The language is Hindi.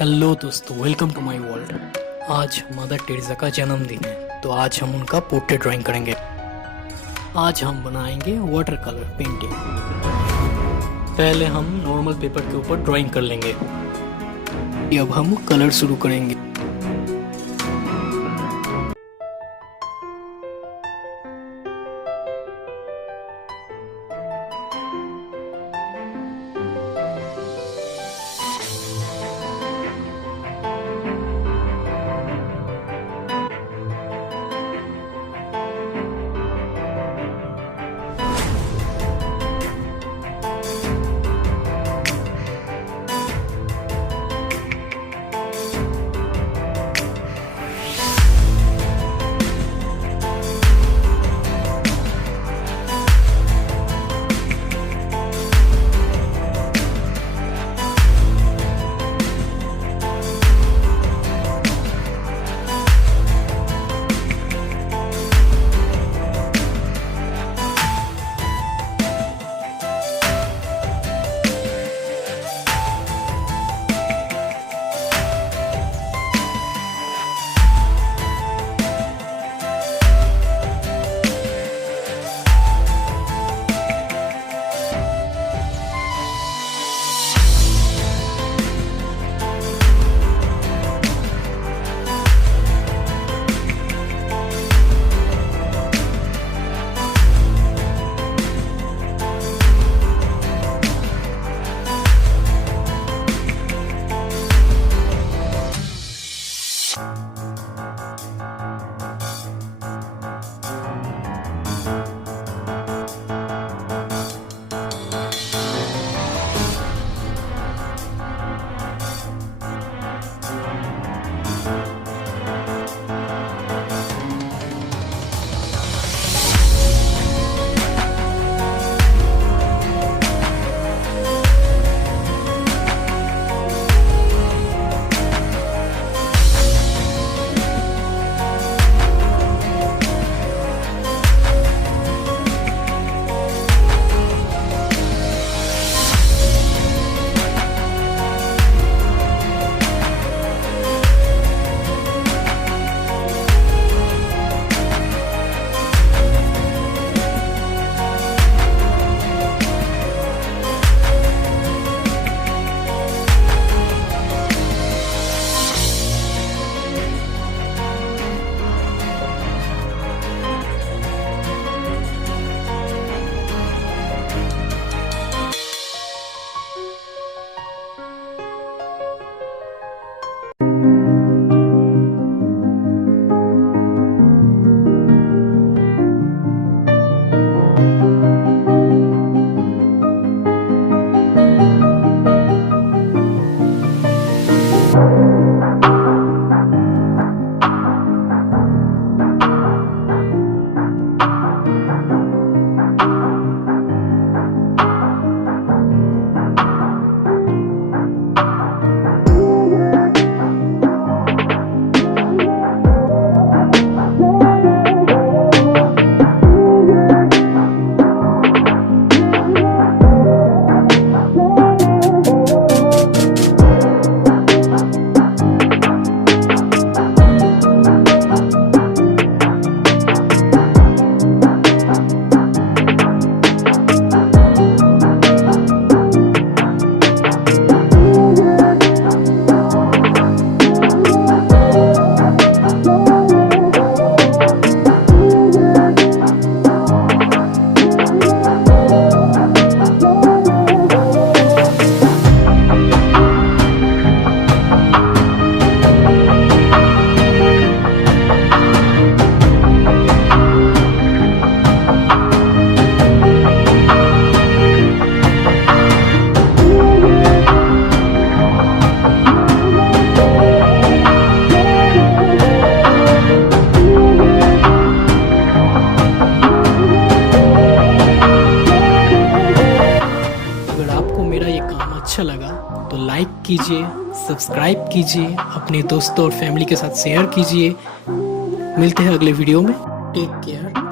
हेलो दोस्तों, वेलकम टू माय वर्ल्ड। आज मदर टेरेसा का जन्मदिन है, तो आज हम उनका पोर्ट्रेट ड्राइंग करेंगे। आज हम बनाएंगे वाटर कलर पेंटिंग। पहले हम नॉर्मल पेपर के ऊपर ड्राइंग कर लेंगे। अब हम कलर शुरू करेंगे। अच्छा लगा तो लाइक कीजिए, सब्सक्राइब कीजिए, अपने दोस्तों और फैमिली के साथ शेयर कीजिए। मिलते हैं अगले वीडियो में। Take care.